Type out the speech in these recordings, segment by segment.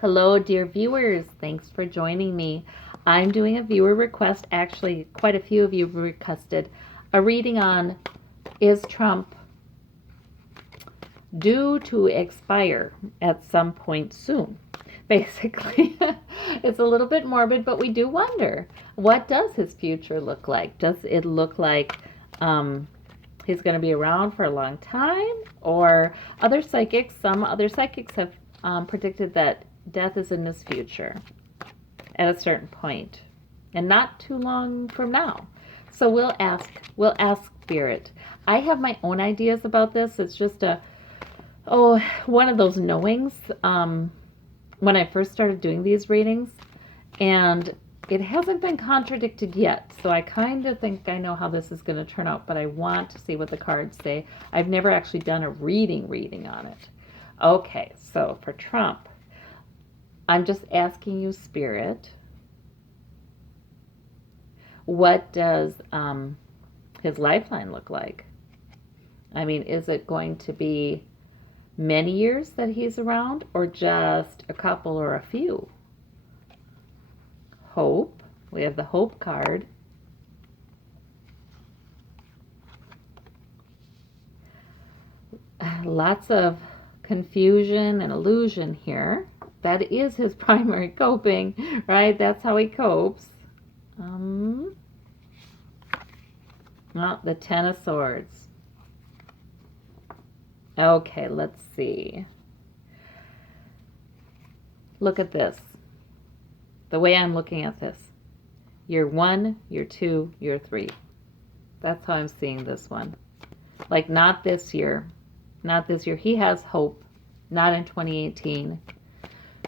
Hello, dear viewers. Thanks for joining me. I'm doing a viewer request. Actually, quite a few of you requested a reading on is Trump due to expire at some point soon? Basically, it's a little bit morbid, but we do wonder, what does his future look like? Does it look like he's going to be around for a long time? Or some other psychics have predicted that death is in his future at a certain point and not too long from now. So we'll ask spirit. I have my own ideas about this. It's just one of those knowings when I first started doing these readings, and it hasn't been contradicted yet, so I kind of think I know how this is going to turn out, but I want to see what the cards say. I've never actually done a reading on it. Okay, so for Trump, I'm just asking you, Spirit, what does his lifeline look like? I mean, is it going to be many years that he's around, or just a couple or a few? Hope. We have the Hope card. Lots of confusion and illusion here. That is his primary coping, right? That's how he copes. Well, the Ten of Swords. Okay, let's see. Look at this. The way I'm looking at this. Year 1, year 2, year 3. That's how I'm seeing this one. Like, not this year. Not this year. He has hope. Not in 2018.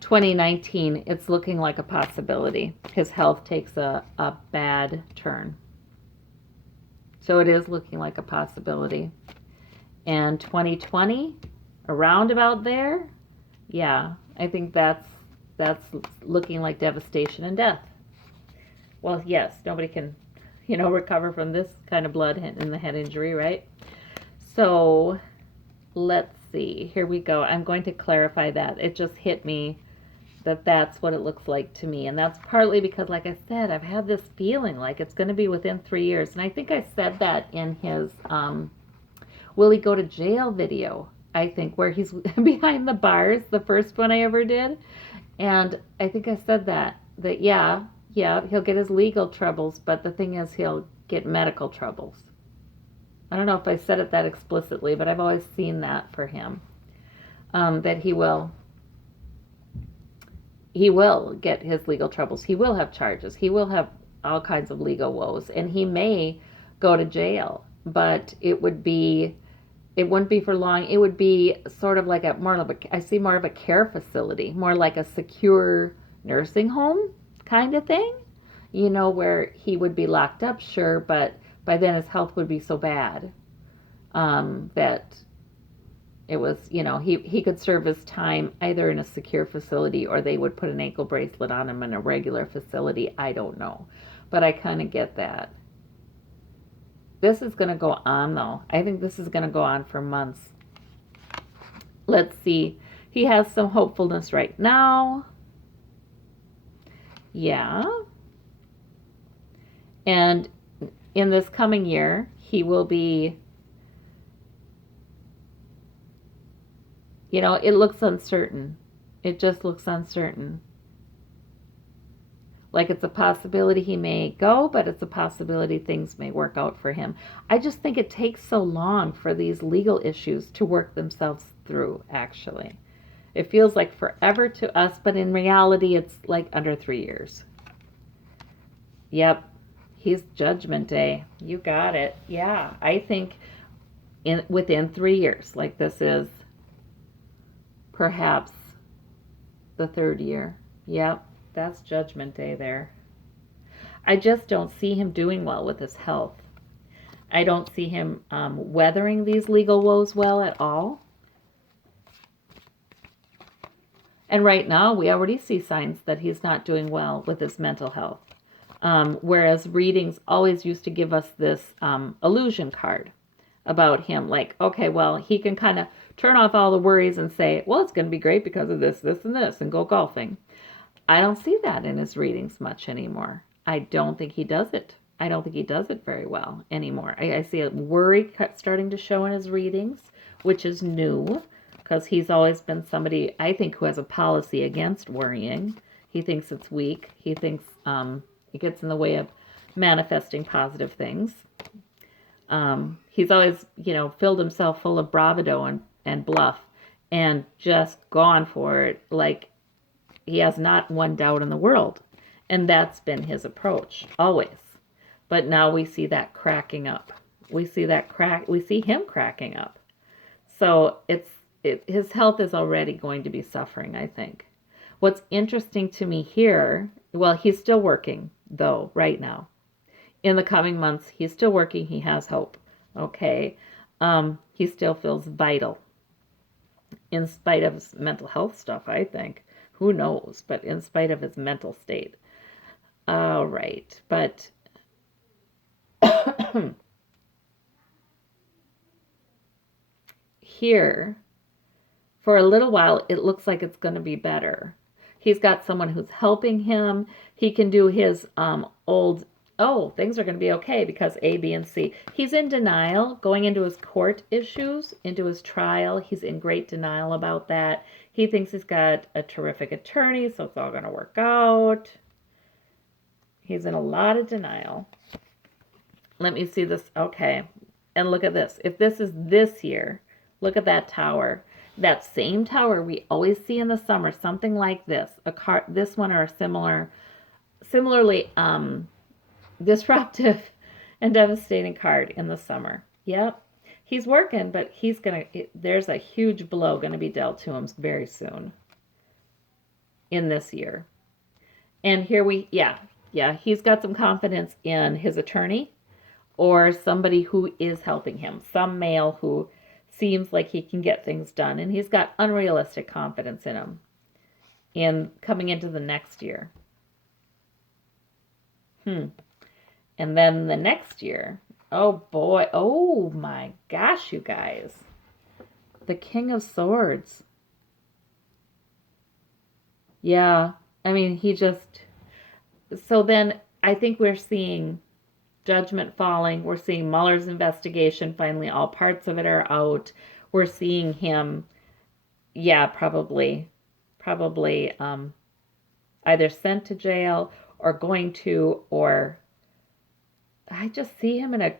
2019, it's looking like a possibility. His health takes a bad turn. So it is looking like a possibility. And 2020, around about there, yeah, I think that's looking like devastation and death. Well, yes, nobody can, recover from this kind of blood in the head injury, right? So let's see. Here we go. I'm going to clarify that. It just hit me that that's what it looks like to me. And that's partly because, like I said, I've had this feeling like it's going to be within 3 years. And I think I said that in his Will He Go to Jail video, I think, where he's behind the bars, the first one I ever did. And I think I said that yeah, he'll get his legal troubles, but the thing is he'll get medical troubles. I don't know if I said it that explicitly, but I've always seen that for him, that he will get his legal troubles. He will have charges. He will have all kinds of legal woes, and he may go to jail, but it wouldn't be for long. It would be sort of like I see more of a care facility, more like a secure nursing home kind of thing, where he would be locked up, sure, but by then his health would be so bad that it was, he could serve his time either in a secure facility or they would put an ankle bracelet on him in a regular facility. I don't know, but I kind of get that. This is going to go on, though. I think this is going to go on for months. Let's see. He has some hopefulness right now. Yeah. And in this coming year, he will be, it looks uncertain. It just looks uncertain. Like it's a possibility he may go, but it's a possibility things may work out for him. I just think it takes so long for these legal issues to work themselves through, actually. It feels like forever to us, but in reality, it's like under 3 years. Yep, he's Judgment Day. You got it. Yeah, I think within 3 years, like this is perhaps the 3rd year. Yep. That's Judgment Day there. I just don't see him doing well with his health. I don't see him weathering these legal woes well at all. And right now, we already see signs that he's not doing well with his mental health. Whereas readings always used to give us this illusion card about him. Like, okay, well, he can kind of turn off all the worries and say, well, it's going to be great because of this, this, and this, and go golfing. I don't see that in his readings much anymore. I don't think he does it. I don't think he does it very well anymore. I see a worry starting to show in his readings, which is new because he's always been somebody, I think, who has a policy against worrying. He thinks it's weak. He thinks it gets in the way of manifesting positive things. He's always, filled himself full of bravado and bluff and just gone for it like he has not one doubt in the world. And that's been his approach, always. But now we see that cracking up. We see him cracking up. So his health is already going to be suffering, I think. What's interesting to me here, well, he's still working, though, right now. In the coming months, he's still working. He has hope. Okay. He still feels vital in spite of his mental health stuff, I think. Who knows? But in spite of his mental state. All right. But here, for a little while, it looks like it's going to be better. He's got someone who's helping him. He can do his things are going to be okay because A, B, and C. He's in denial going into his court issues, into his trial. He's in great denial about that. He thinks he's got a terrific attorney, so it's all going to work out. He's in a lot of denial. Let me see this. Okay. And look at this. If this is this year, look at that tower. That same tower we always see in the summer, something like this. This one or a similarly disruptive and devastating card in the summer. Yep. He's working, but there's a huge blow going to be dealt to him very soon in this year. And here he's got some confidence in his attorney or somebody who is helping him, some male who seems like he can get things done. And he's got unrealistic confidence in him in coming into the next year. And then the next year, oh boy, oh my gosh, you guys. The King of Swords. Yeah, I mean, so then I think we're seeing judgment falling. We're seeing Mueller's investigation. Finally, all parts of it are out. We're seeing him, probably either sent to jail or going to, or I just see him I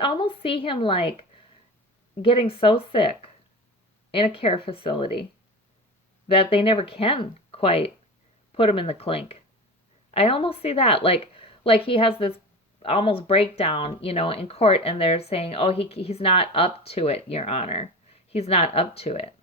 almost see him like getting so sick in a care facility that they never can quite put him in the clink. I almost see that like he has this almost breakdown, in court, and they're saying, oh, he's not up to it, Your Honor. He's not up to it.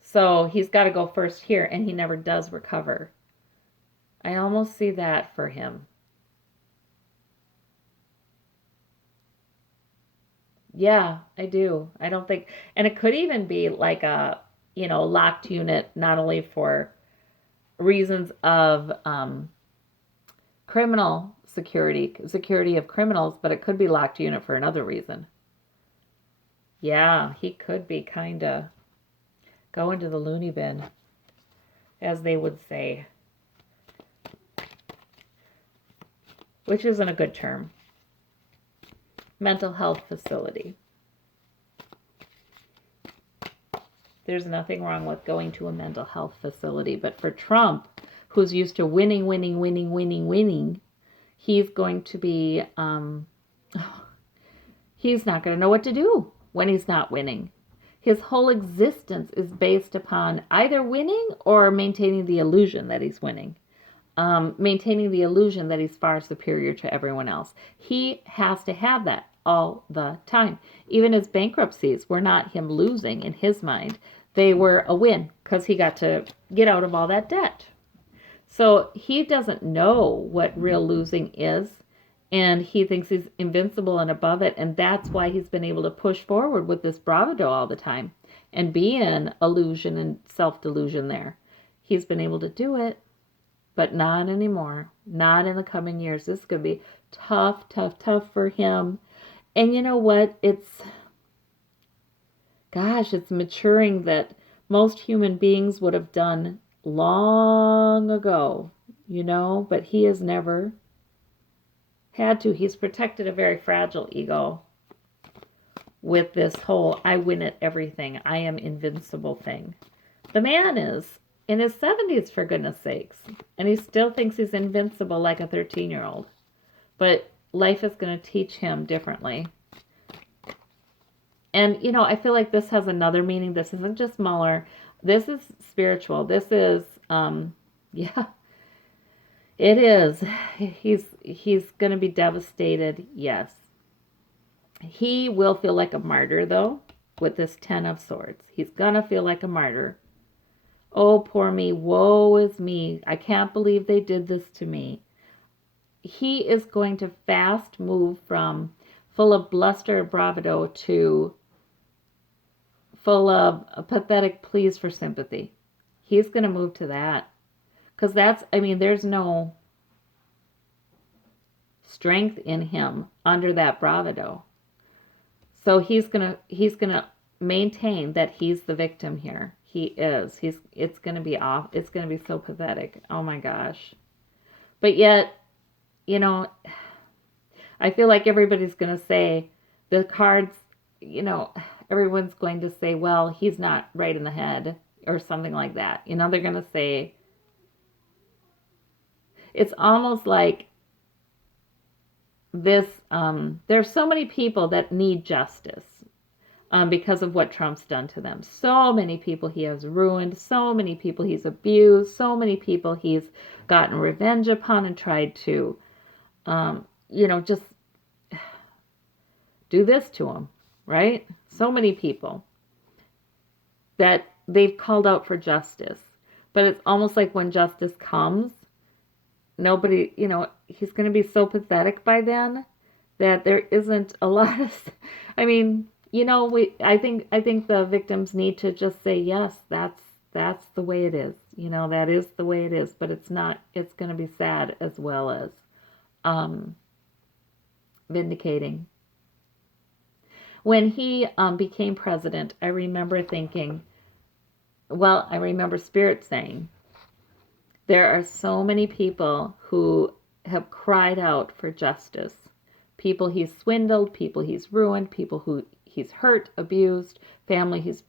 So he's got to go first here, and he never does recover. I almost see that for him. Yeah, I do. I don't think, and it could even be like a, locked unit, not only for reasons of criminal security of criminals, but it could be locked unit for another reason. Yeah, he could be kind of go into the loony bin, as they would say, which isn't a good term. Mental health facility. There's nothing wrong with going to a mental health facility, but for Trump, who's used to winning, he's going to be, he's not going to know what to do when he's not winning. His whole existence is based upon either winning or maintaining the illusion that he's winning. Maintaining the illusion that he's far superior to everyone else. He has to have that all the time. Even his bankruptcies were not him losing in his mind. They were a win because he got to get out of all that debt. So he doesn't know what real losing is, and he thinks he's invincible and above it, and that's why he's been able to push forward with this bravado all the time and be in illusion and self-delusion there. He's been able to do it, but not anymore. Not in the coming years. This is going to be tough for him. And you know what? gosh, it's maturing that most human beings would have done long ago, but he has never had to. He's protected a very fragile ego with this whole I win at everything, I am invincible thing. The man is in his 70s, for goodness sakes, and he still thinks he's invincible like a 13-year-old. But life is going to teach him differently. And, I feel like this has another meaning. This isn't just Mueller. This is spiritual. This is, yeah, it is. He's going to be devastated, yes. He will feel like a martyr, though, with this 10 of Swords. He's going to feel like a martyr. Oh, poor me. Woe is me. I can't believe they did this to me. He is going to fast move from full of bluster and bravado to full of pathetic pleas for sympathy. He's going to move to that. Because there's no strength in him under that bravado. So he's gonna maintain that he's the victim here. He is. It's gonna be off. It's gonna be so pathetic. Oh my gosh. But yet, I feel like everybody's gonna say the cards. Everyone's going to say, well, he's not right in the head or something like that. They're gonna say. It's almost like this. There's so many people that need justice. Because of what Trump's done to them. So many people he has ruined, so many people he's abused, so many people he's gotten revenge upon and tried to, just do this to them, right? So many people that they've called out for justice. But it's almost like when justice comes, nobody, he's going to be so pathetic by then that there isn't a lot of, I think the victims need to just say, yes, that's the way it is. That is the way it is, but it's not, it's going to be sad as well as vindicating. When he became president, I remember Spirit saying, there are so many people who have cried out for justice. People he's swindled, people he's ruined, people who he's hurt, abused, families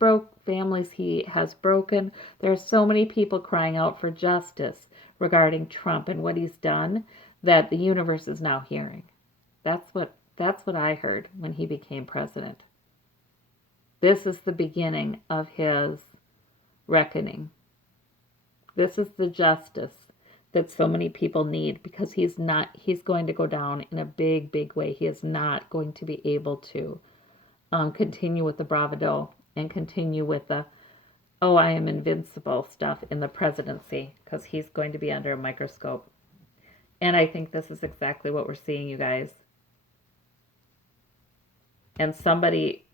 he has broken. There are so many people crying out for justice regarding Trump and what he's done that the universe is now hearing. That's what I heard when he became president. This is the beginning of his reckoning. This is the justice that so many people need, because he's going to go down in a big, big way. He is not going to be able to continue with the bravado and continue with the, oh, I am invincible stuff in the presidency, because he's going to be under a microscope. And I think this is exactly what we're seeing, you guys. And somebody,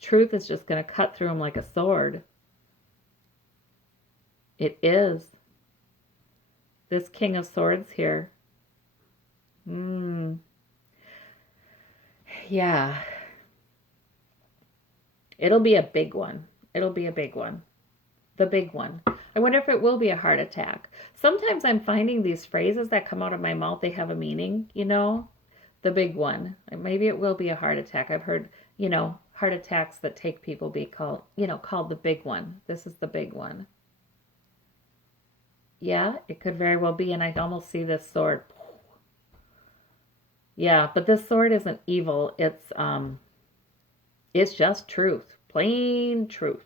truth is just going to cut through him like a sword. It is. This King of Swords here. Yeah. It'll be a big one. It'll be a big one. The big one. I wonder if it will be a heart attack. Sometimes I'm finding these phrases that come out of my mouth, they have a meaning, The big one. Maybe it will be a heart attack. I've heard, heart attacks that take people be called the big one. This is the big one. Yeah, it could very well be, and I almost see this sword. Yeah, but this sword isn't evil. It's just truth, plain truth,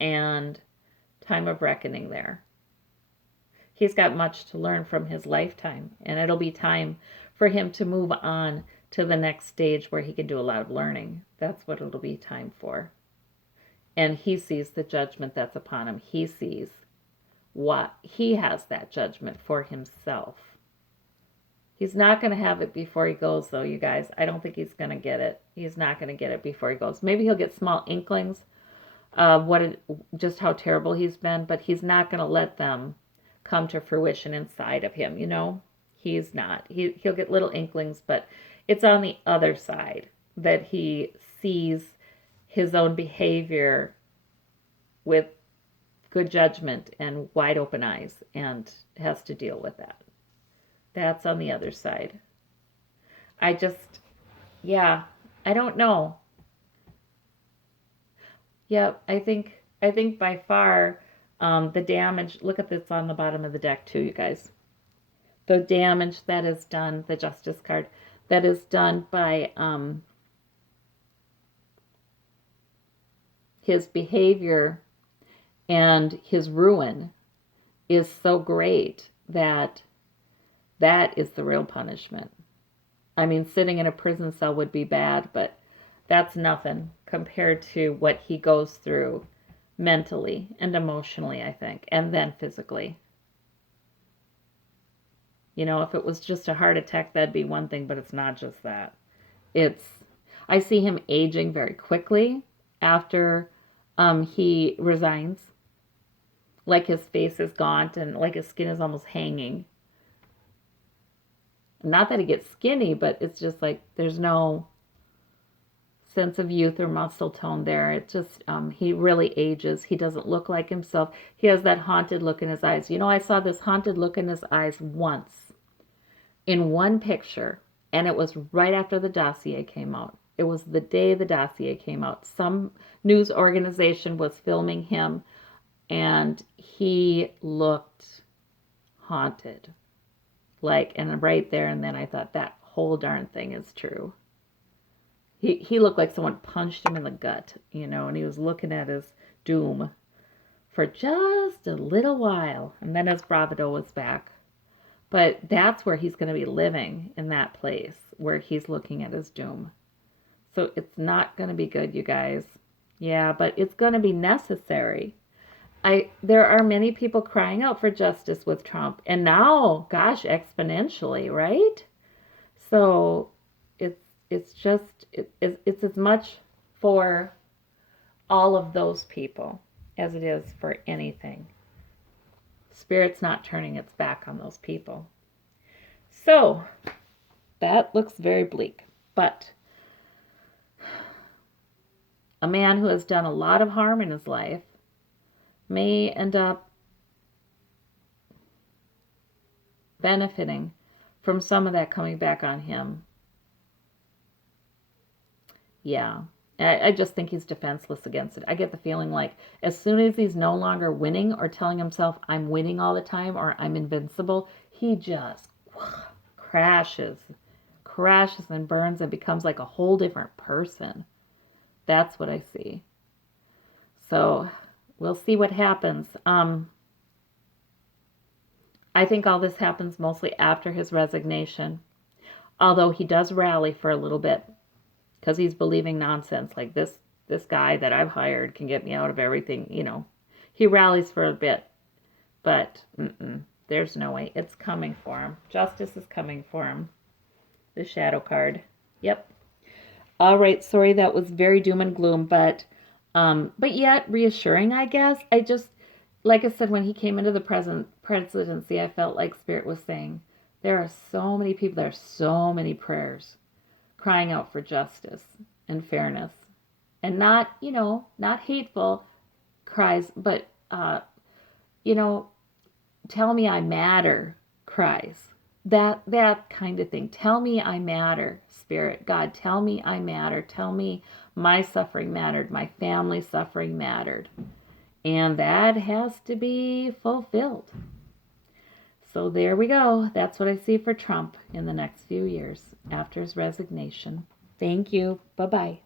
and time of reckoning there. He's got much to learn from his lifetime, and it'll be time for him to move on to the next stage where he can do a lot of learning. That's what it'll be time for. And he sees the judgment that's upon him. He sees what he has, that judgment for himself. He's not going to have it before he goes, though, you guys. I don't think he's going to get it. He's not going to get it before he goes. Maybe he'll get small inklings of just how terrible he's been, but he's not going to let them come to fruition inside of him, He's not. He'll get little inklings, but it's on the other side that he sees his own behavior with good judgment and wide open eyes and has to deal with that. That's on the other side. I just, yeah, I don't know. Yep, I think by far the damage. Look at this on the bottom of the deck too, you guys. The damage that is done, the Justice card, that is done by his behavior and his ruin is so great that that is the real punishment. I mean, sitting in a prison cell would be bad, but that's nothing compared to what he goes through mentally and emotionally, I think, and then physically. You know, if it was just a heart attack, that'd be one thing, but it's not just that. It's, I see him aging very quickly after he resigns. Like his face is gaunt and like his skin is almost hanging. Not that he gets skinny, but it's just like there's no sense of youth or muscle tone there. It just, he really ages. He doesn't look like himself. He has that haunted look in his eyes. You know, I saw this haunted look in his eyes once in one picture, and it was right after the dossier came out. It was the day the dossier came out. Some news organization was filming him, and he looked haunted. Like, and right there and then I thought, that whole darn thing is true. He looked like someone punched him in the gut, you know, and he was looking at his doom for just a little while. And then his bravado was back. But that's where he's going to be living, in that place where he's looking at his doom. So it's not going to be good, you guys. Yeah, but it's going to be necessary. There are many people crying out for justice with Trump, and now, gosh, exponentially, right? So it's just it's as much for all of those people as it is for anything. Spirit's not turning its back on those people. So that looks very bleak, but a man who has done a lot of harm in his life may end up benefiting from some of that coming back on him. Yeah, I just think he's defenseless against it. I get the feeling like as soon as he's no longer winning or telling himself I'm winning all the time or I'm invincible, he just crashes and burns and becomes like a whole different person. That's what I see. So we'll see what happens. I think all this happens mostly after his resignation, although he does rally for a little bit because he's believing nonsense like this guy that I've hired can get me out of everything, you know. He rallies for a bit, but there's no way. It's coming for him. Justice is coming for him. The shadow card. Yep. All right, sorry that was very doom and gloom, but yet reassuring, I guess. I just, like I said, when he came into the presidency, I felt like Spirit was saying, there are so many people, there are so many prayers crying out for justice and fairness. And not, you know, not hateful cries, but, you know, tell me I matter cries. That kind of thing. Tell me I matter, Spirit. God, tell me I matter. Tell me my suffering mattered. My family's suffering mattered. And that has to be fulfilled. So there we go. That's what I see for Trump in the next few years after his resignation. Thank you. Bye-bye.